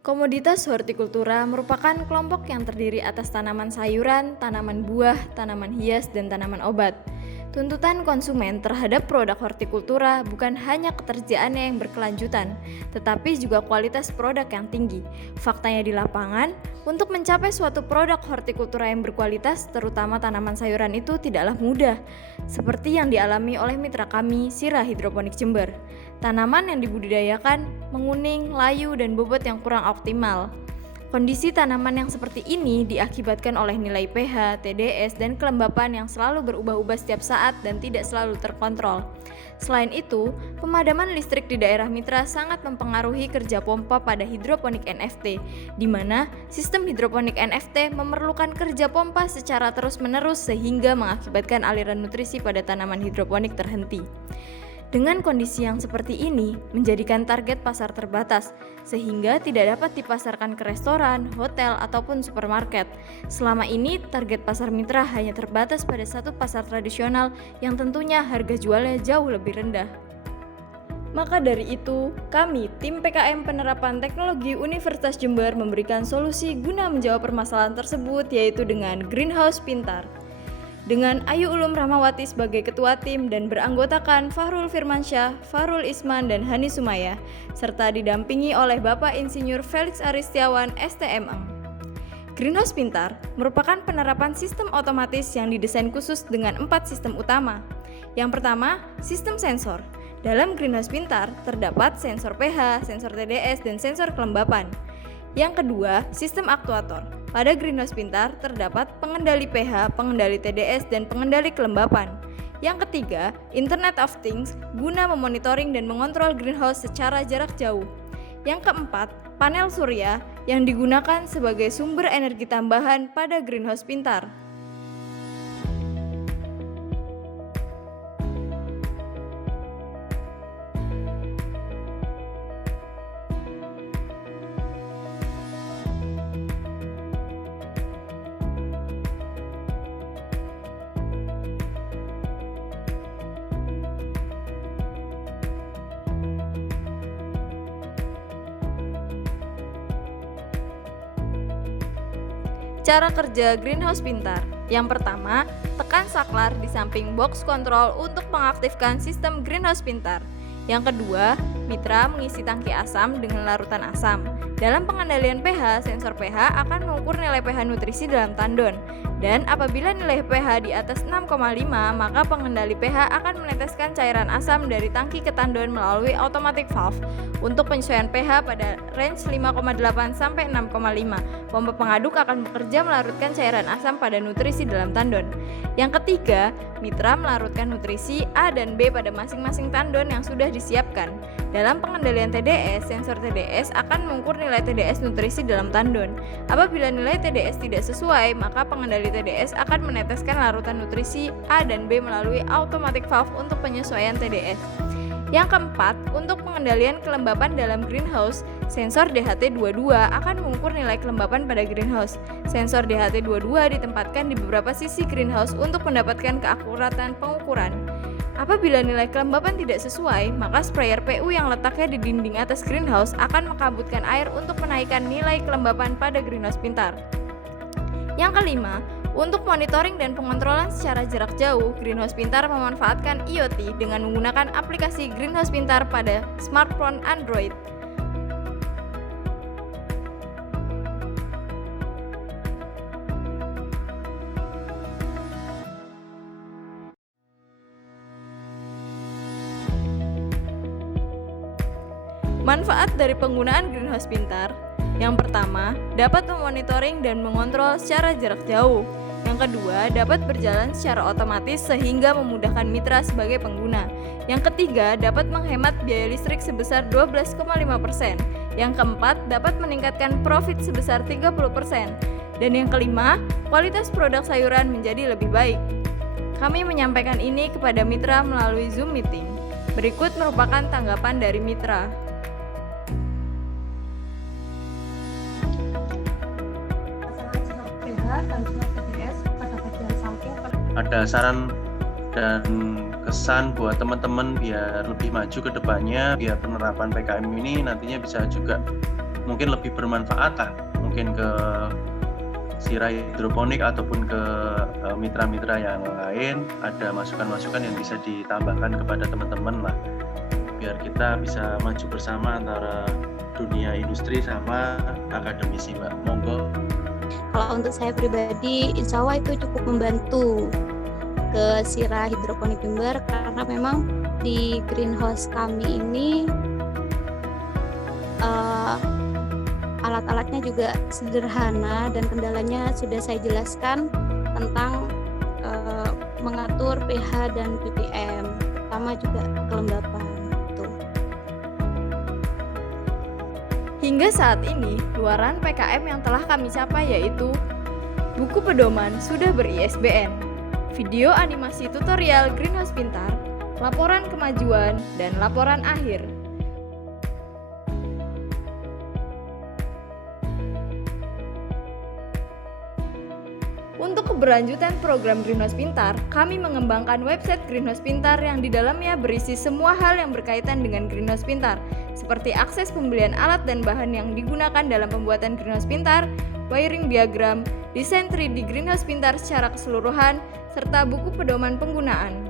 Komoditas hortikultura merupakan kelompok yang terdiri atas tanaman sayuran, tanaman buah, tanaman hias, dan tanaman obat. Tuntutan konsumen terhadap produk hortikultura bukan hanya ketersediaannya yang berkelanjutan, tetapi juga kualitas produk yang tinggi. Faktanya di lapangan, untuk mencapai suatu produk hortikultura yang berkualitas, terutama tanaman sayuran itu tidaklah mudah, seperti yang dialami oleh mitra kami, Sira Hidroponik Jember. Tanaman yang dibudidayakan menguning, layu, dan bobot yang kurang optimal. Kondisi tanaman yang seperti ini diakibatkan oleh nilai pH, TDS, dan kelembapan yang selalu berubah-ubah setiap saat dan tidak selalu terkontrol. Selain itu, pemadaman listrik di daerah mitra sangat mempengaruhi kerja pompa pada hidroponik NFT, di mana sistem hidroponik NFT memerlukan kerja pompa secara terus-menerus sehingga mengakibatkan aliran nutrisi pada tanaman hidroponik terhenti. Dengan kondisi yang seperti ini, menjadikan target pasar terbatas, sehingga tidak dapat dipasarkan ke restoran, hotel, ataupun supermarket. Selama ini, target pasar mitra hanya terbatas pada satu pasar tradisional yang tentunya harga jualnya jauh lebih rendah. Maka dari itu, kami, tim PKM Penerapan Teknologi Universitas Jember memberikan solusi guna menjawab permasalahan tersebut, yaitu dengan Greenhouse Pintar. Dengan Ayu Ulum Rahmawati sebagai ketua tim dan beranggotakan Fahrul Firmansyah, Farul Isman, dan Hani Sumaya, serta didampingi oleh Bapak Insinyur Felix Aristiawan, STMM. Greenhouse Pintar merupakan penerapan sistem otomatis yang didesain khusus dengan 4 sistem utama. Yang pertama, sistem sensor. Dalam Greenhouse Pintar terdapat sensor pH, sensor TDS, dan sensor kelembapan. Yang kedua, sistem aktuator. Pada Greenhouse Pintar terdapat pengendali pH, pengendali TDS, dan pengendali kelembapan. Yang ketiga, Internet of Things guna memonitoring dan mengontrol greenhouse secara jarak jauh. Yang keempat, panel surya yang digunakan sebagai sumber energi tambahan pada Greenhouse Pintar. Cara kerja Greenhouse Pintar. Yang pertama, tekan saklar di samping box control untuk mengaktifkan sistem Greenhouse Pintar. Yang kedua, mitra mengisi tangki asam dengan larutan asam. Dalam pengendalian pH, sensor pH akan mengukur nilai pH nutrisi dalam tandon. Dan apabila nilai pH di atas 6,5, maka pengendali pH akan meneteskan cairan asam dari tangki ke tandon melalui automatic valve untuk penyesuaian pH pada range 5,8 sampai 6,5. Pompa pengaduk akan bekerja melarutkan cairan asam pada nutrisi dalam tandon. Yang ketiga, mitra melarutkan nutrisi A dan B pada masing-masing tandon yang sudah disiapkan. Dalam pengendalian TDS, sensor TDS akan mengukur nilai TDS nutrisi dalam tandon. Apabila nilai TDS tidak sesuai, maka pengendali TDS akan meneteskan larutan nutrisi A dan B melalui automatic valve untuk penyesuaian TDS. Yang keempat, untuk pengendalian kelembapan dalam greenhouse, sensor DHT22 akan mengukur nilai kelembapan pada greenhouse. Sensor DHT22 ditempatkan di beberapa sisi greenhouse untuk mendapatkan keakuratan pengukuran. Apabila nilai kelembapan tidak sesuai, maka sprayer PU yang letaknya di dinding atas greenhouse akan mengkabutkan air untuk menaikkan nilai kelembapan pada Greenhouse Pintar. Yang kelima, untuk monitoring dan pengontrolan secara jarak jauh, Greenhouse Pintar memanfaatkan IoT dengan menggunakan aplikasi Greenhouse Pintar pada smartphone Android. Manfaat dari penggunaan Greenhouse Pintar. Yang pertama, dapat memonitoring dan mengontrol secara jarak jauh. Yang kedua, dapat berjalan secara otomatis sehingga memudahkan mitra sebagai pengguna. Yang ketiga, dapat menghemat biaya listrik sebesar 12,5%. Yang keempat, dapat meningkatkan profit sebesar 30%. Dan yang kelima, kualitas produk sayuran menjadi lebih baik. Kami menyampaikan ini kepada mitra melalui Zoom meeting. Berikut merupakan tanggapan dari mitra. Ada saran dan kesan buat teman-teman biar lebih maju ke depannya, biar penerapan PKM ini nantinya bisa juga mungkin lebih bermanfaatan mungkin ke Sira hidroponik ataupun ke mitra-mitra yang lain, ada masukan-masukan yang bisa ditambahkan kepada teman-teman lah, biar kita bisa maju bersama antara dunia industri sama akademisi, Mbak. Monggo. Kalau untuk saya pribadi, insya Allah itu cukup membantu ke Sira Hidroponik Jember, karena memang di greenhouse kami ini alat-alatnya juga sederhana dan kendalanya sudah saya jelaskan tentang mengatur pH dan ppm, terutama juga kelembapan. Hingga saat ini, luaran PKM yang telah kami capai yaitu buku pedoman sudah ber-ISBN, video animasi tutorial Greenhouse Pintar, laporan kemajuan, dan laporan akhir. Untuk keberlanjutan program Greenhouse Pintar, kami mengembangkan website Greenhouse Pintar yang di dalamnya berisi semua hal yang berkaitan dengan Greenhouse Pintar, seperti akses pembelian alat dan bahan yang digunakan dalam pembuatan Greenhouse Pintar, wiring diagram, desain 3D Greenhouse Pintar secara keseluruhan, serta buku pedoman penggunaan.